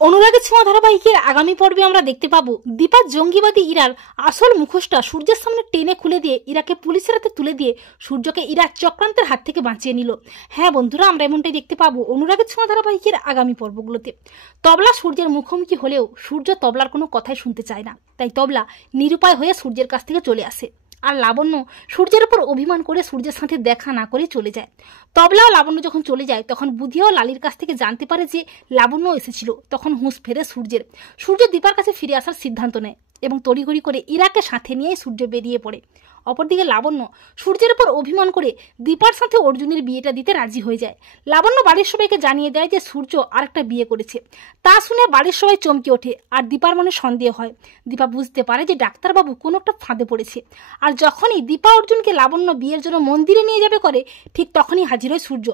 অনুরাগের ছোঁয়া ধারাবাহিকের আগামী পর্বে আমরা দেখতে পাবো দীপা জঙ্গিবাদী ইরার আসল মুখোশটা সূর্যের সামনে টেনে খুলে দিয়ে ইরাকে পুলিশের হাতে তুলে দিয়ে সূর্যকে ইরার চক্রান্তের হাত থেকে বাঁচিয়ে নিল। হ্যাঁ বন্ধুরা, আমরা এমনটাই দেখতে পাবো অনুরাগের ছোঁয়া ধারাবাহিকের আগামী পর্বগুলোতে। তবলা সূর্যের মুখোমুখি হলেও সূর্য তবলার কোনো কথাই শুনতে চায় না, তাই তবলা নিরুপায় হয়ে সূর্যের কাছ থেকে চলে আসে। আর লাবণ্য সূর্যের উপর অভিমান করে সূর্যের সাথে দেখা না করে চলে যায়। তবলা ও লাবণ্য যখন চলে যায় তখন বুধিয়াও লালির কাছ থেকে জানতে পারে যে লাবণ্য এসেছিল। তখন হুঁশ ফেরে সূর্যের। সূর্য দীপার কাছে ফিরে আসার সিদ্ধান্ত নেয় এবং তড়িঘড়ি করে ইরাকে সাথে নিয়ে সূর্য বেরিয়ে পড়ে। অপরদিকে লাবণ্য সূর্যের উপর অভিমান করে দীপার সাথে অর্জুনের বিয়েটা দিতে রাজি হয়ে যায়। লাবণ্য বাড়ির সবাইকে জানিয়ে দেয় যে সূর্য আরেকটা বিয়ে করেছে। তা শুনে বাড়ির সবাই চমকে ওঠে আর দীপার মনে সন্দেহ হয়। দীপা বুঝতে পারে যে ডাক্তারবাবু কোনো একটা ফাঁদে পড়েছে। আর যখনই দীপা অর্জুনকে লাবণ্য বিয়ের জন্য মন্দিরে নিয়ে যাবে করে, ঠিক তখনই হাজির হয় সূর্য।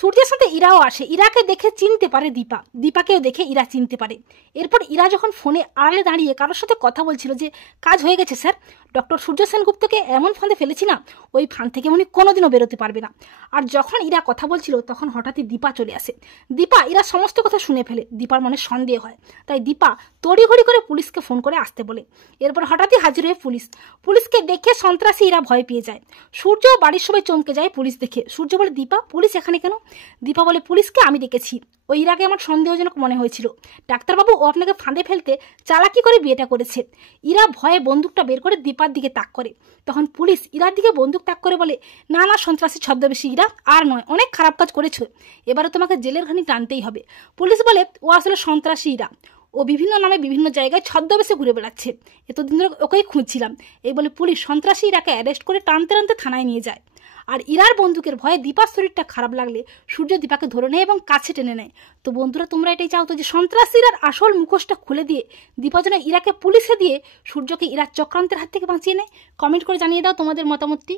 সূর্যের সাথে ইরাও আসে। ইরাকে দেখে চিনতে পারে দীপা, দীপাকেও দেখে ইরা চিনতে পারে। এরপর ইরা যখন ফোনে আড়ালে দাঁড়িয়ে কারোর সাথে কথা বলছিল যে কাজ হয়ে গেছে স্যার, ডক্টর সূর্য সেনগুপ্তকে এমন ফাঁদে ফেলেছি না, ওই ফাঁদ থেকে উনি কোনোদিনও বেরোতে পারবে না। আর যখন ইরা কথা বলছিল তখন হঠাৎই দীপা চলে আসে। দীপা ইরা সমস্ত কথা শুনে ফেলে। দীপার মনে সন্দেহ হয়, তাই দীপা তড়িঘড়ি করে পুলিশকে ফোন করে আসতে বলে। এরপর হঠাৎই হাজির হয়ে পুলিশকে দেখে সন্ত্রাসী ইরা ভয় পেয়ে যায়। সূর্য বাড়ির সবাই চমকে যায় পুলিশ দেখে। সূর্য বলে, দীপা পুলিশ এখানে কেন? দীপা বলে, পুলিশকে আমি ডেকেছি। ওই ইরাকে আমার সন্দেহজনক মনে হয়েছিল। ডাক্তারবাবু ও আপনাকে ফাঁদে ফেলতে চালাকি করে বিয়েটা করেছে। ইরা ভয়ে বন্দুকটা বের করে দীপার দিকে তাক করে। তখন পুলিশ ইরার দিকে বন্দুক তাক করে বলে, না না সন্ত্রাসী ছদ্মবেশী ইরা, আর নয়, অনেক খারাপ কাজ করেছো, এবারে তোমাকে জেলের ঘানি টানতেই হবে। পুলিশ বলে, ও আসলে সন্ত্রাসী ইরা, ও বিভিন্ন নামে বিভিন্ন জায়গায় ছদ্মবেশে ঘুরে বেড়াচ্ছে, এতদিন ধরে ওকেই খুঁজছিলাম। এই বলে পুলিশ সন্ত্রাসী ইরাকে অ্যারেস্ট করে টানতে টানতে থানায় নিয়ে যায়। আর ইরার বন্দুকের ভয়ে দীপার শরীরটা খারাপ লাগলে সূর্য দীপাকে ধরে নেয় এবং কাছে টেনে নেয়। তো বন্ধুরা, তোমরা এটাই চাও তো যে সন্ত্রাসী ইরার আসল মুখোশটা খুলে দিয়ে দীপা যেন ইরাকে পুলিশে দিয়ে সূর্যকে ইরার চক্রান্তের হাত থেকে বাঁচিয়ে নেয়? কমেন্ট করে জানিয়ে দাও তোমাদের মতামতটি।